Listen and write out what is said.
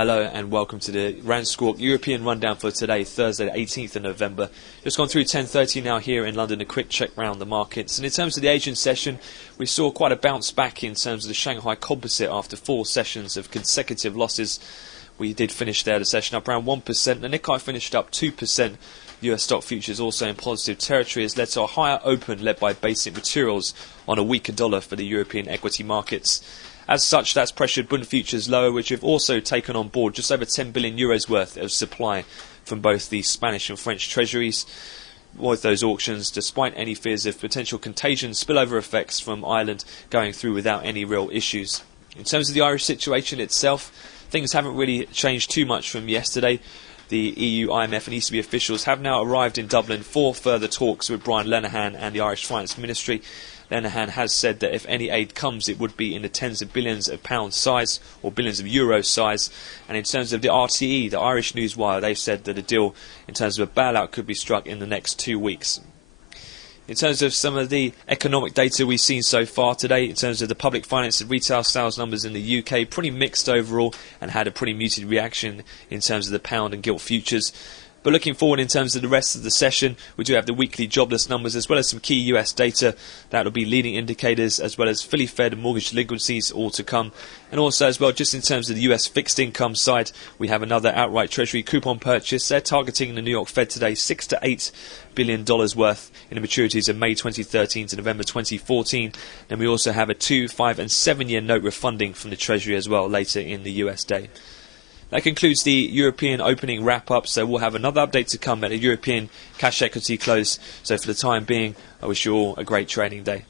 Hello and welcome to the RANsquawk European rundown for today, Thursday the 18th of November. Just gone through 10:30 now here in London, a quick check round the markets. And in terms of the Asian session, we saw quite a bounce back in terms of the Shanghai Composite after 4 sessions of consecutive losses. We did finish there, the session up around 1%. The Nikkei finished up 2%. US stock futures also in positive territory has led to a higher open led by basic materials on a weaker dollar for the European equity markets. As such, that's pressured Bund futures lower, which have also taken on board just over 10 billion euros worth of supply from both the Spanish and French treasuries. With those auctions, despite any fears of potential contagion spillover effects from Ireland going through without any real issues. In terms of the Irish situation itself, things haven't really changed too much from yesterday. The EU, IMF and ECB officials have now arrived in Dublin for further talks with Brian Lenihan and the Irish Finance Ministry. Lenihan has said that if any aid comes, it would be in the tens of billions of pounds size or billions of euros size. And in terms of the RTE, the Irish Newswire, they've said that a deal in terms of a bailout could be struck in the next 2 weeks. In terms of some of the economic data we've seen so far today, in terms of the public finance and retail sales numbers in the UK, pretty mixed overall and had a pretty muted reaction in terms of the pound and gilt futures. But looking forward in terms of the rest of the session, we do have the weekly jobless numbers as well as some key US data. That will be leading indicators as well as fully fed mortgage delinquencies all to come. And also as well, just in terms of the US fixed income side, we have another outright Treasury coupon purchase. They're targeting the New York Fed today $6 to $8 billion worth in the maturities of May 2013 to November 2014. And we also have a 2, 5 and 7 year note refunding from the Treasury as well later in the US day. That concludes the European opening wrap-up, so we'll have another update to come at a European cash equity close. So for the time being, I wish you all a great trading day.